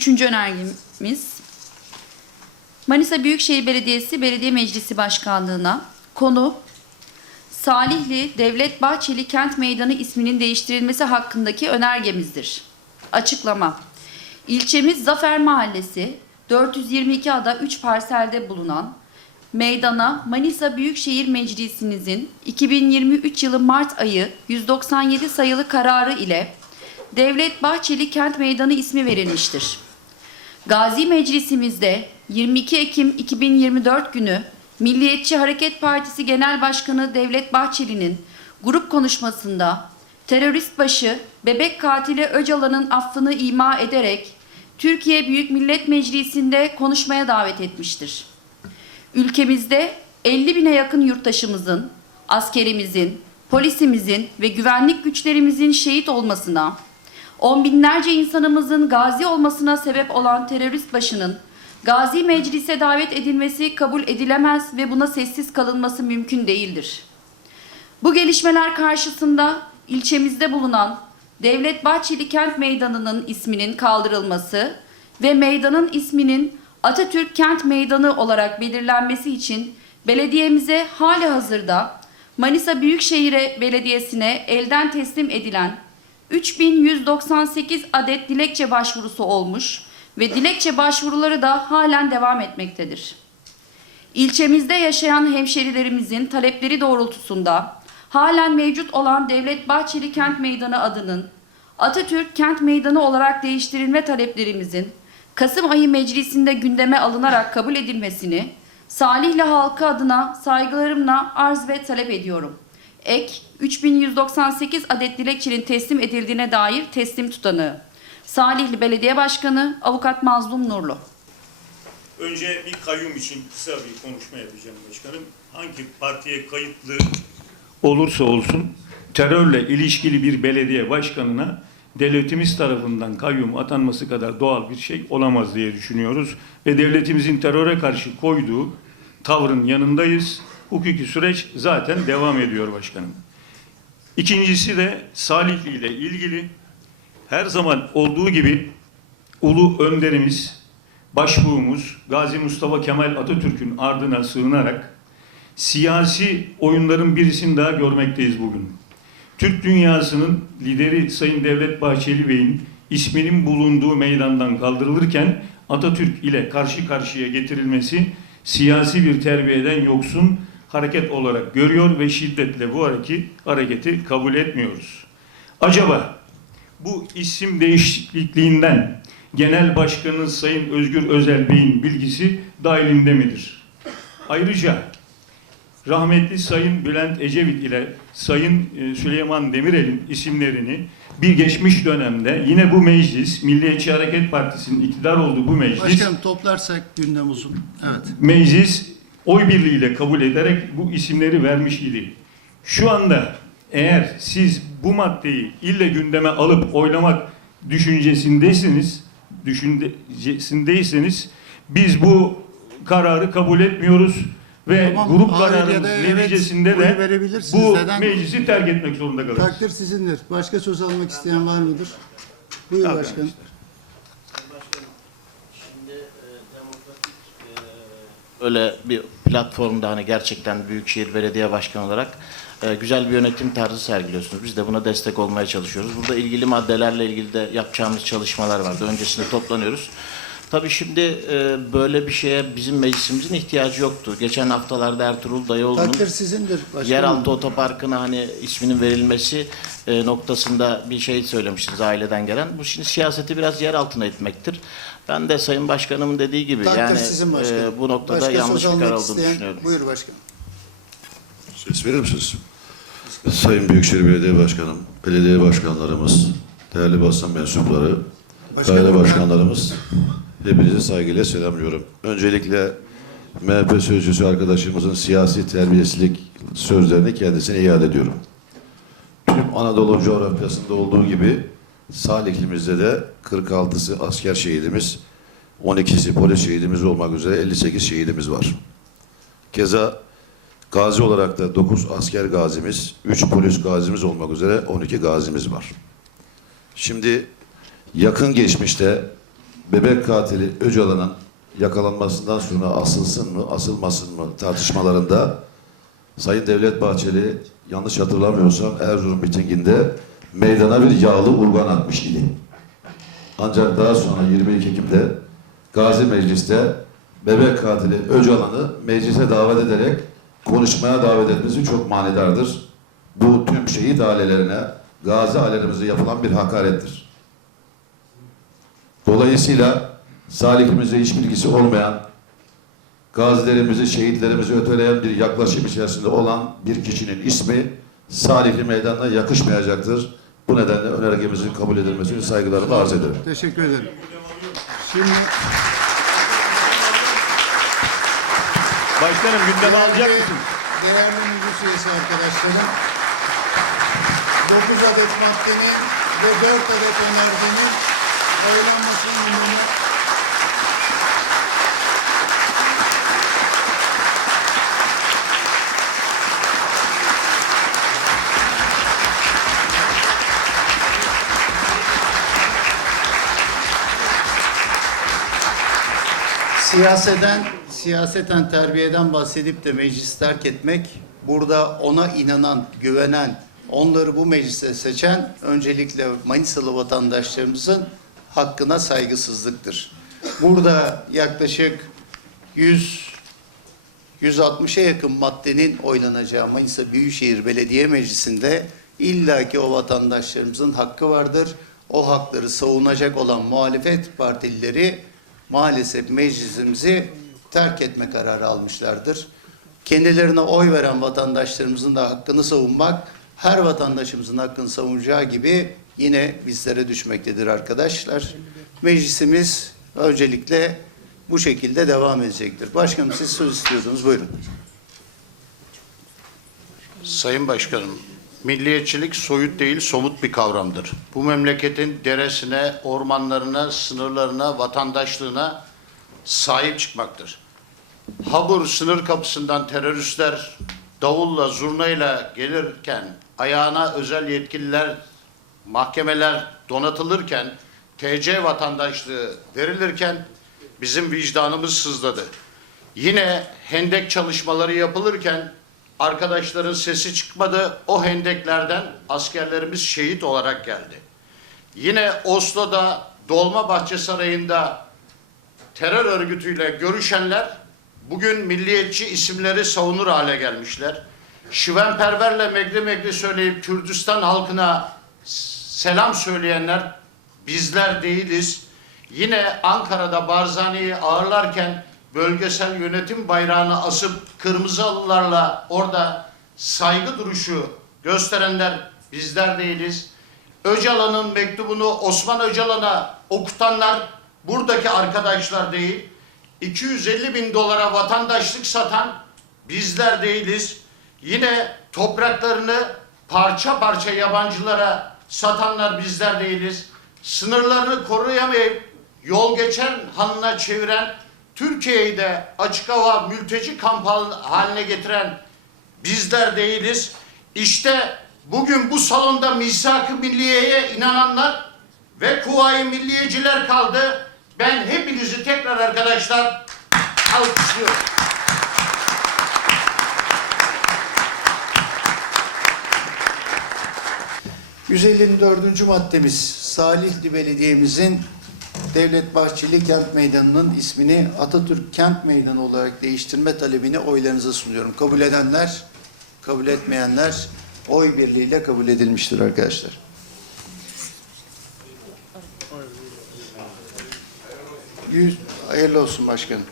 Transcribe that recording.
Üçüncü önergemiz Manisa Büyükşehir Belediyesi Belediye Meclisi Başkanlığı'na konu Salihli Devlet Bahçeli Kent Meydanı isminin değiştirilmesi hakkındaki önergemizdir. Açıklama. İlçemiz Zafer Mahallesi 422 ada 3 parselde bulunan meydana Manisa Büyükşehir Meclisimizin 2023 yılı Mart ayı 197 sayılı kararı ile Devlet Bahçeli Kent Meydanı ismi verilmiştir. Gazi Meclisimizde 22 Ekim 2024 günü Milliyetçi Hareket Partisi Genel Başkanı Devlet Bahçeli'nin grup konuşmasında terörist başı bebek katili Öcalan'ın affını ima ederek Türkiye Büyük Millet Meclisi'nde konuşmaya davet etmiştir. Ülkemizde 50 bine yakın yurttaşımızın, askerimizin, polisimizin ve güvenlik güçlerimizin şehit olmasına, on binlerce insanımızın gazi olmasına sebep olan terörist başının Gazi Meclis'e davet edilmesi kabul edilemez ve buna sessiz kalınması mümkün değildir. Bu gelişmeler karşısında ilçemizde bulunan Devlet Bahçeli Kent Meydanı'nın isminin kaldırılması ve meydanın isminin Atatürk Kent Meydanı olarak belirlenmesi için belediyemize hali hazırda Manisa Büyükşehir Belediyesi'ne elden teslim edilen 3198 adet dilekçe başvurusu olmuş ve dilekçe başvuruları da halen devam etmektedir. İlçemizde yaşayan hemşerilerimizin talepleri doğrultusunda halen mevcut olan Devlet Bahçeli Kent Meydanı adının Atatürk Kent Meydanı olarak değiştirilme taleplerimizin Kasım ayı meclisinde gündeme alınarak kabul edilmesini Salihli halkı adına saygılarımla arz ve talep ediyorum. Ek 3198 adet dilekçenin teslim edildiğine dair teslim tutanığı. Salihli Belediye Başkanı Avukat Mazlum Nurlu. Önce bir kayyum için kısa bir konuşma yapacağım başkanım. Hangi partiye kayıtlı olursa olsun terörle ilişkili bir belediye başkanına devletimiz tarafından kayyum atanması kadar doğal bir şey olamaz diye düşünüyoruz. Ve devletimizin teröre karşı koyduğu tavrın yanındayız. Hukuki süreç zaten devam ediyor başkanım. İkincisi de Salihli ile ilgili her zaman olduğu gibi ulu önderimiz, başbuğumuz Gazi Mustafa Kemal Atatürk'ün ardına sığınarak siyasi oyunların birisini daha görmekteyiz bugün. Türk dünyasının lideri Sayın Devlet Bahçeli Bey'in isminin bulunduğu meydandan kaldırılırken Atatürk ile karşı karşıya getirilmesi siyasi bir terbiyeden yoksun hareket olarak görüyor ve şiddetle bu hareketi, hareketi kabul etmiyoruz. Acaba bu isim değişikliğinden Genel Başkanı Sayın Özgür Özel Bey'in bilgisi dahilinde midir? Ayrıca rahmetli Sayın Bülent Ecevit ile Sayın e, Süleyman Demirel'in isimlerini bir geçmiş dönemde yine bu meclis, Milliyetçi Hareket Partisi'nin iktidar olduğu bu meclis, Başkanım toplarsak gündem uzun. Evet. meclis oy birliğiyle kabul ederek bu isimleri vermiş idi. Şu anda eğer siz bu maddeyi ille gündeme alıp oylamak düşüncesindeyseniz, düşüncesindeyseniz biz bu kararı kabul etmiyoruz ve Tamam, grup da evet, neticesinde de verebilirsiniz. bu Neden? meclisi terk etmek zorunda kalırız. Takdir sizindir. Başka söz almak isteyen var mıdır? Buyur Tabii başkanım. Şimdi e, demokratik e, öyle bir platformda hani gerçekten Büyükşehir Belediye Başkanı olarak e, güzel bir yönetim tarzı sergiliyorsunuz. Biz de buna destek olmaya çalışıyoruz. Burada ilgili maddelerle ilgili de yapacağımız çalışmalar vardı. Öncesinde toplanıyoruz. Tabii şimdi e, böyle bir şeye bizim meclisimizin ihtiyacı yoktu. Geçen haftalarda Ertuğrul Dayıoğlu'nun Takdir sizindir başkanım. Yeraltı otoparkına hani isminin verilmesi e, noktasında bir şey söylemiştiniz aileden gelen. Bu şimdi siyaseti biraz yer altına itmektir. Ben de Sayın Başkanımın dediği gibi Takdir yani sizin başkanım. e, bu noktada Başka yanlış söz bir karar almak olduğunu isteyen- düşünüyorum. Buyur başkanım. Ses verir misiniz? Sayın Büyükşehir Belediye Başkanım, belediye başkanlarımız, değerli basın mensupları, Başkanım, daire ben- başkanlarımız, hepinizi saygıyla selamlıyorum. Öncelikle MHP sözcüsü arkadaşımızın siyasi terbiyesizlik sözlerini kendisine iade ediyorum. Tüm Anadolu coğrafyasında olduğu gibi Salihlimizde de 46'sı asker şehidimiz, 12'si polis şehidimiz olmak üzere 58 şehidimiz var. Keza Gazi olarak da 9 asker gazimiz, 3 polis gazimiz olmak üzere 12 gazimiz var. Şimdi yakın geçmişte bebek katili Öcalan'ın yakalanmasından sonra asılsın mı, asılmasın mı tartışmalarında Sayın Devlet Bahçeli yanlış hatırlamıyorsam Erzurum mitinginde meydana bir yağlı urgan atmış idi. Ancak daha sonra 22 Ekim'de Gazi Meclis'te bebek katili Öcalan'ı meclise davet ederek konuşmaya davet etmesi çok manidardır. Bu tüm şehit ailelerine, gazi ailelerimize yapılan bir hakarettir. Dolayısıyla salihimize hiç bilgisi olmayan, gazilerimizi, şehitlerimizi öteleyen bir yaklaşım içerisinde olan bir kişinin ismi Salihli Meydanı'na yakışmayacaktır. Bu nedenle önergemizin kabul edilmesini saygılarımla arz ederim. Teşekkür ederim. Şimdi Başkanım gündeme alacak mısın? değerli meclis üyesi arkadaşlarım, 9 adet maddenin ve 4 adet önergenin Siyaseten, siyaseten terbiyeden bahsedip de meclis terk etmek, burada ona inanan, güvenen, onları bu meclise seçen öncelikle Manisalı vatandaşlarımızın hakkına saygısızlıktır. Burada yaklaşık 100 160'a yakın maddenin oylanacağı Manisa Büyükşehir Belediye Meclisi'nde illaki o vatandaşlarımızın hakkı vardır. O hakları savunacak olan muhalefet partileri maalesef meclisimizi terk etme kararı almışlardır. Kendilerine oy veren vatandaşlarımızın da hakkını savunmak her vatandaşımızın hakkını savunacağı gibi yine bizlere düşmektedir arkadaşlar. Meclisimiz öncelikle bu şekilde devam edecektir. Başkanım siz söz istiyordunuz. Buyurun. Sayın Başkanım, milliyetçilik soyut değil somut bir kavramdır. Bu memleketin deresine, ormanlarına, sınırlarına, vatandaşlığına sahip çıkmaktır. Habur sınır kapısından teröristler davulla, zurnayla gelirken, ayağına özel yetkililer, mahkemeler donatılırken, TC vatandaşlığı verilirken bizim vicdanımız sızladı. Yine hendek çalışmaları yapılırken arkadaşların sesi çıkmadı. O hendeklerden askerlerimiz şehit olarak geldi. Yine Oslo'da Dolmabahçe Sarayı'nda terör örgütüyle görüşenler bugün milliyetçi isimleri savunur hale gelmişler. Şivenperverle megli megli söyleyip Kürdistan halkına selam söyleyenler bizler değiliz. Yine Ankara'da Barzani'yi ağırlarken bölgesel yönetim bayrağını asıp kırmızı halılarla orada saygı duruşu gösterenler bizler değiliz. Öcalan'ın mektubunu Osman Öcalan'a okutanlar buradaki arkadaşlar değil. 250 bin dolara vatandaşlık satan bizler değiliz. Yine topraklarını parça parça yabancılara satanlar bizler değiliz. Sınırlarını koruyamayıp yol geçen hanına çeviren Türkiye'yi de açık hava mülteci kampı haline getiren bizler değiliz. İşte bugün bu salonda misak-ı milliyeye inananlar ve kuvayi milliyeciler kaldı. Ben hepinizi tekrar arkadaşlar alkışlıyorum. ...154. maddemiz Salihli Belediye'mizin Devlet Bahçeli Kent Meydanı'nın ismini Atatürk Kent Meydanı olarak değiştirme talebini oylarınıza sunuyorum. Kabul edenler, kabul etmeyenler oy birliğiyle kabul edilmiştir arkadaşlar. Yüz, hayırlı olsun başkanım.